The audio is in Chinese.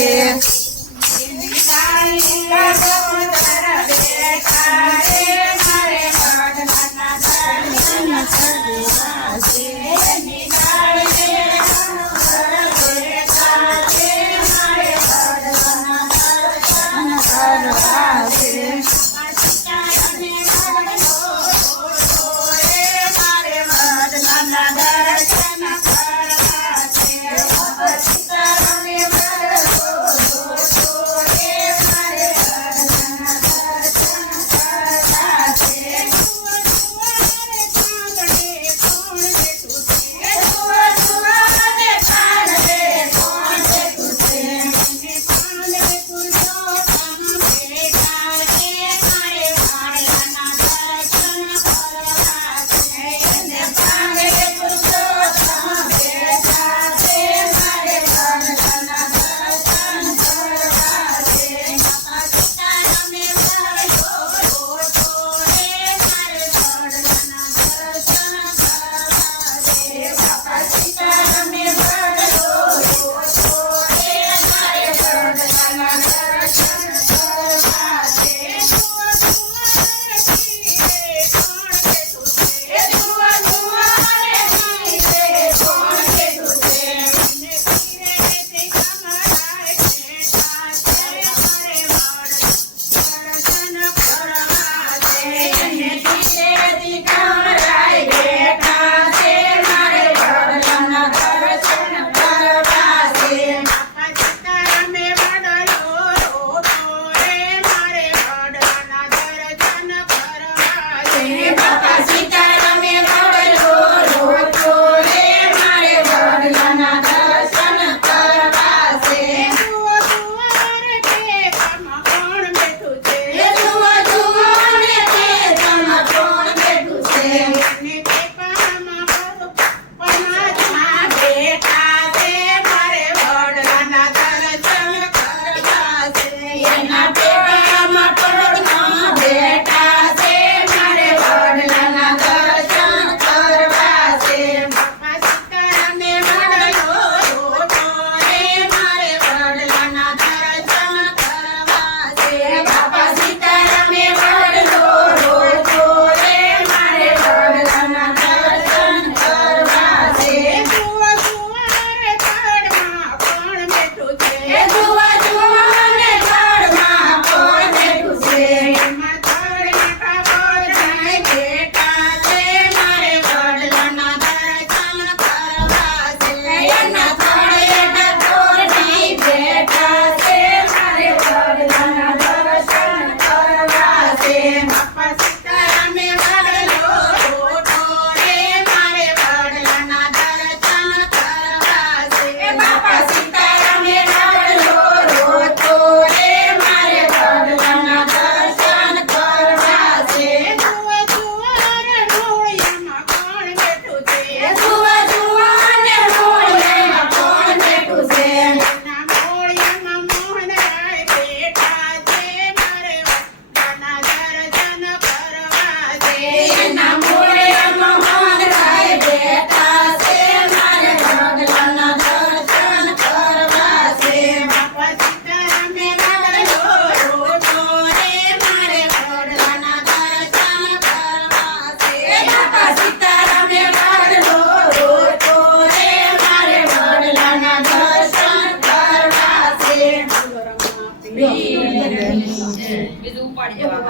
yeah. બીજું ઉપાડી જવા